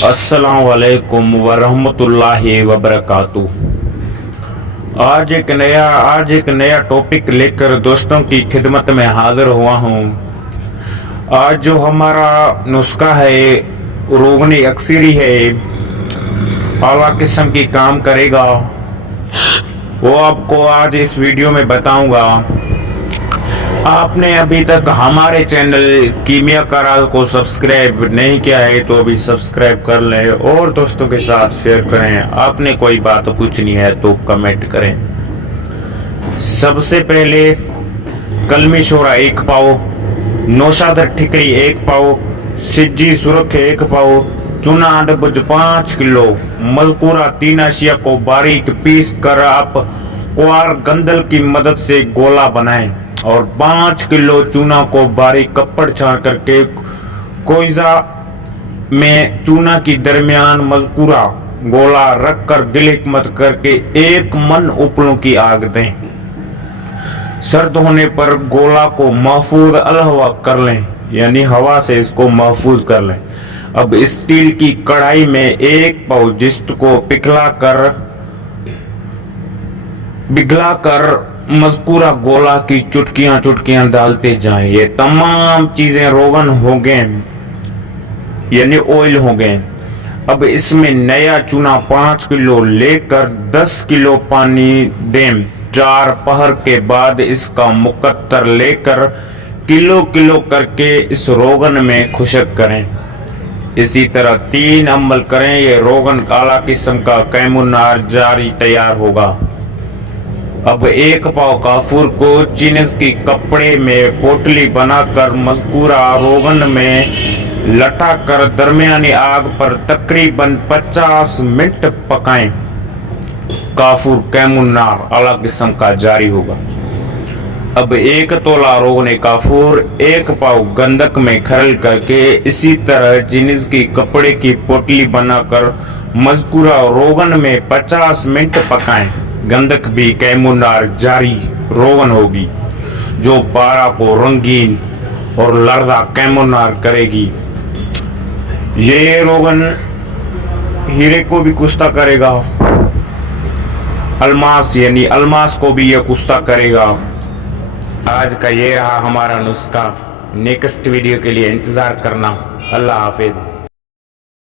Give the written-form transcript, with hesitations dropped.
अस्सलाम वालेकुम वरहमतुल्लाहि वबरकातुह। आज एक नया टॉपिक लेकर दोस्तों की खिदमत में हाजिर हुआ हूँ। आज जो हमारा नुस्खा है रोगनी अक्सरी है, आला किस्म की काम करेगा, वो आपको आज इस वीडियो में बताऊंगा। आपने अभी तक हमारे चैनल कीमिया का राज को सब्सक्राइब नहीं किया है तो अभी सब्सक्राइब कर लें और दोस्तों के साथ शेयर करें। आपने कोई बात पूछनी है तो कमेंट करें। सबसे पहले कलमी शोरा 1 पाव, नौशादर ठिकरी 1 पाव, सिज्जी सुरख 1 पाव, चूना अडबुज 5 किलो। मजकूरा 3 अशिया को बारीक पीस कर आप क्वार गंदल की मदद से गोला बनाएं और 5 किलो चूना को बारीक कपड़ छान करके कोयजा में चूना की दरमियान मजकूरा गोला रख कर गिलिक मत करके 1 मन उपलों की आग दें। सर्द होने पर गोला को महफूज अलहवा कर लें, यानी हवा से इसको महफूज कर लें। अब स्टील की कढ़ाई में 1 पाव जिस्त को पिघला कर मजकूरा गोला की चुटकियां डालते जाएं। ये तमाम चीजें रोगन हो गए, यानी ऑयल हो गए। अब इसमें नया चूना 5 किलो लेकर 10 किलो पानी दें। 4 पहर के बाद इसका मुकत्तर लेकर किलो किलो करके इस रोगन में खुशक करें। इसी तरह 3 अमल करें। ये रोगन काला किस्म का कैमुनार जारी तैयार होगा। अब 1 पाव काफूर को चीनस की कपड़े में पोटली बनाकर मजकूरा रोगन में लटा कर दरमियानी आग पर तकरीबन 50 मिनट पकाएं। काफूर कैमुनार आला किस्म का जारी होगा। अब 1 तोला रोगने काफूर 1 पाव गंधक में खरल करके इसी तरह चीनस की कपड़े की पोटली बनाकर मजकूरा रोगन में 50 मिनट पकाएं। गंधक भी कैमुनार जारी रोगन होगी जो पारा को रंगीन और लड़दा कैमुनार करेगी। ये रोगन हीरे को भी कुश्ता करेगा, अलमास यानी अलमास को भी ये कुश्ता करेगा। आज का ये रहा हमारा नुस्खा। नेक्स्ट वीडियो के लिए इंतजार करना। अल्लाह हाफिज।